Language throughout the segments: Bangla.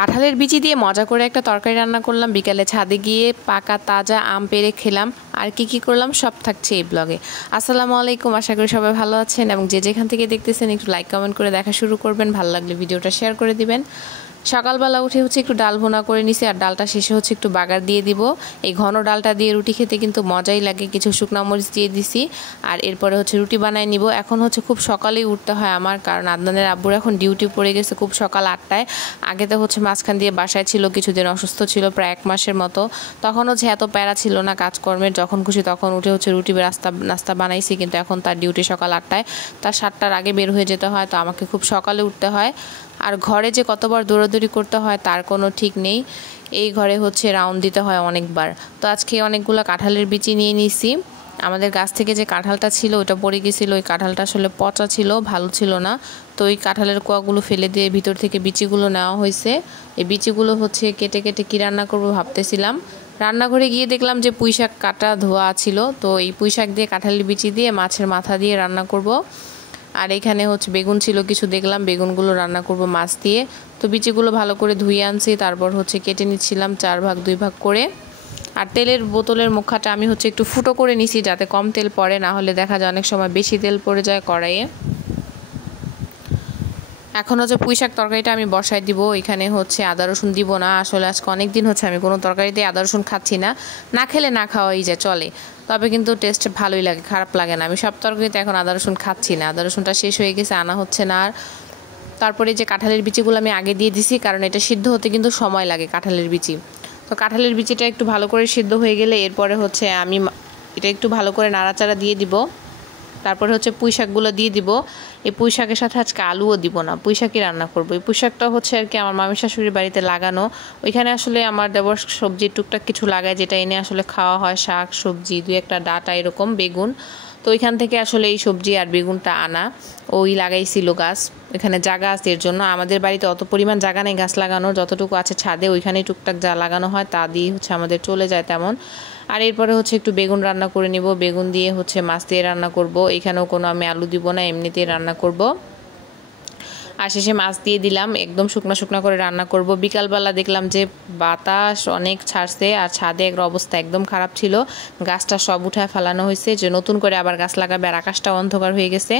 কাঁঠালের বিচি দিয়ে মজা করে একটা তরকারি রান্না করলাম, বিকালে ছাদে গিয়ে পাকা তাজা আম পেড়ে খেলাম। আর কি করলাম সব থাকছে এই ব্লগে। আসসালামু আলাইকুম, আশা করি সবাই ভালো আছেন এবং যে যেখান থেকে দেখতেছেন একটু লাইক কমেন্ট করে দেখা শুরু করবেন, ভালো লাগলে ভিডিওটা শেয়ার করে দিবেন। সকালবেলা উঠে একটু ডাল ভুনা করে নিছি, আর ডালটা শেষে একটু বাগার দিয়ে দিব। এই ঘন ডালটা দিয়ে রুটি খেতে কিন্তু মজাই লাগে। কিছু শুকনা মরিচ দিয়ে দিছি, আর এরপরে রুটি বানায় নিব। এখন খুব সকালেই উঠতে হয় আমার, কারণ আদনানের আব্বুর এখন ডিউটি পড়ে গেছে খুব সকাল 8টায়। আগে তো মাঝখান দিয়ে বাসায় ছিল, কিছুদিন অসুস্থ ছিল প্রায় 1 মাসের মতো। তখন এত প্যারা ছিল না কাজকর্মের, যখন খুশি তখন উঠে রুটি নাস্তা বানাইছি। কিন্তু এখন তার ডিউটি সকাল 8টায়, তার 7টার আগে বের হয়ে যেতে হয়, তো আমাকে খুব সকালে উঠতে হয়। আর ঘরে যে কতবার দৌড়াদৌড়ি করতে হয় তার কোনো ঠিক নেই। এই ঘরে রাউন্ড দিতে হয় অনেকবার। তো আজকে অনেকগুলো কাঁঠালের বিচি নিয়ে নিছি। আমাদের গাছ থেকে যে কাঁঠালটা ছিল ওটা পড়ে গেছিলো, ওই কাঁঠালটা আসলে পচা ছিল, ভালো ছিল না। তো ওই কাঁঠালের কোয়াগুলো ফেলে দিয়ে ভিতর থেকে বিচিগুলো নেওয়া হয়েছে। এই বিচিগুলো কেটে কেটে কী রান্না করবো ভাবতেছিলাম। রান্নাঘরে গিয়ে দেখলাম যে পুঁইশাক কাটা ধোয়া ছিল, তো এই পুঁইশাক দিয়ে কাঁঠালের বিচি দিয়ে মাছের মাথা দিয়ে রান্না করব। আর এখানে বেগুন ছিল কিছু, দেখলাম বেগুনগুলো রান্না করব মাছ দিয়ে। তো বিচিগুলো ভালো করে ধুয়ে আনছি, তারপর কেটে নিচ্ছিলাম 4 ভাগ 2 ভাগ করে। আর তেলের বোতলের মুখাটা আমি একটু ফুটো করে নিছি যাতে কম তেল পড়ে, না হলে দেখা যায় অনেক সময় বেশি তেল পড়ে যায় কড়াইয়ে। এখন পুঁইশাক তরকারিটা আমি বসাই দিব। এখানে আদা রসুন দিব না, আসলে আজকে অনেক দিন আমি কোনো তরকারিতে আদা রসুন খাচ্ছি না। না খেলে না খাওয়াই যায় চলে, তবে কিন্তু টেস্ট ভালোই লাগে, খারাপ লাগে না। আমি সব তরকারিতে এখন আদা রসুন খাচ্ছি না, আদা রসুনটা শেষ হয়ে গেছে, আনা হচ্ছে না আর। তারপরে যে কাঁঠালের বিচিগুলো আমি আগে দিয়ে দিছি, কারণ এটা সিদ্ধ হতে কিন্তু সময় লাগে কাঁঠালের বিচি। তো কাঁঠালের বিচিটা একটু ভালো করে সিদ্ধ হয়ে গেলে এরপরে আমি এটা একটু ভালো করে নাড়াচাড়া দিয়ে দিব। তারপরে পুঁইশাকগুলো দিয়ে দিব। এই পুঁইশাকের সাথে আজকে আলুও দিব না, পুঁইশাকই রান্না করবো। এই পুঁইশাকটা আর কি আমার মামি শাশুড়ির বাড়িতে লাগানো। ওইখানে আসলে আমার দেবর সবজি টুকটাক কিছু লাগায়, যেটা এনে আসলে খাওয়া হয়, শাক সবজি 2-1টা ডাঁটা এরকম বেগুন। তো ওইখান থেকে আসলে এই সবজি আর বেগুনটা আনা। ওই লাগাইছিল গাছ, এখানে জায়গা আছে এর জন্য। আমাদের বাড়িতে অত পরিমাণ জায়গা নেই গাছ লাগানোর, যতটুকু আছে ছাদে ওইখানেই টুকটাক যা লাগানো হয় তা দিয়ে আমাদের চলে যায় তেমন। আর এরপরে একটু বেগুন রান্না করে নিব, বেগুন দিয়ে মাছ দিয়ে রান্না করব। এখানেও কোনো আমি আলু দিব না, এমনিতেই রান্না করব। আর শেষে মাছ দিয়ে দিলাম, একদম শুকনো শুকনো করে রান্না করব। বিকালবেলা দেখলাম যে বাতাস অনেক ছাড়ছে, আর ছাদে একটা অবস্থা একদম খারাপ ছিল। গাছটা সব উঠায় ফেলানো হয়েছে, যে নতুন করে আবার গাছ লাগাবে, আর আকাশটা অন্ধকার হয়ে গেছে।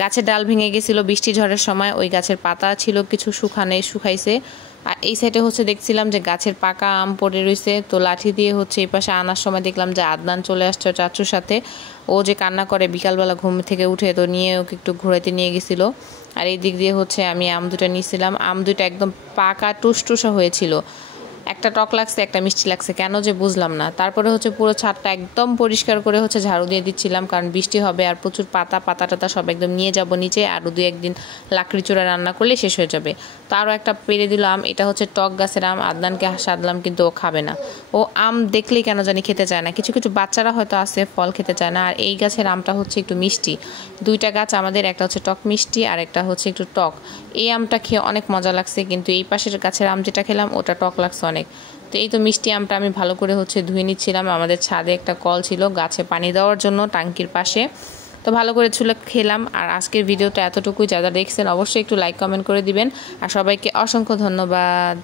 গাছের ডাল ভেঙে গেছিলো বৃষ্টি ঝড়ের সময়, ওই গাছের পাতা ছিল কিছু শুকাইছে। আর এই সাইডে দেখছিলাম যে গাছের পাকা আম পড়ে রয়েছে, তো লাঠি দিয়ে এই পাশে আনার সময় দেখলাম যে আদনান চলে আসছে চাচুর সাথে। ও যে কান্না করে বিকালবেলা ঘুম থেকে উঠে, তো নিয়ে ওকে একটু ঘোরাতে নিয়ে গেছিলো। আর এই দিক দিয়ে আমি আম 2টা নিয়েছিলাম। আম 2টা একদম পাকা টুসটুসা হয়েছিল, একটা টক লাগছে একটা মিষ্টি লাগছে, কেন যে বুঝলাম না। তারপরে পুরো ছাদটা একদম পরিষ্কার করে ঝাড়ু দিয়ে দিচ্ছিলাম, কারণ বৃষ্টি হবে আর প্রচুর পাতা টাতা সব একদম নিয়ে যাব নিচে। আর 2-1 দিন লাকড়ি চূড়া রান্না করলে শেষ হয়ে যাবে। তো আরও একটা পেরে দিলাম, এটা টক গাছের আম। আদনানকে সাধলাম কিন্তু ও খাবে না, ও আম দেখলেই কেন জানি খেতে চায় না। কিছু কিছু বাচ্চারা হয়তো আছে ফল খেতে চায় না। আর এই গাছের আমটা একটু মিষ্টি। 2টা গাছ আমাদের, একটা টক মিষ্টি আর একটা একটু টক। এই আমটা খেয়ে অনেক মজা লাগছে, কিন্তু এই পাশের গাছের আম যেটা খেলাম ওটা টক লাগছে অনেক। তো এই তো মিষ্টি আমটা আমি ভালো করে ধুয়ে নিচ্ছিলাম। আমাদের ছাদে একটা কল ছিল গাছে পানি দেওয়ার জন্য, টাঙ্কির পাশে, তো ভালো করে খেলাম। আর আজকের ভিডিওটা এতটুকুই, যারা দেখছেন অবশ্যই একটু লাইক কমেন্ট করে দিবেন। আর সবাইকে অসংখ্য ধন্যবাদ।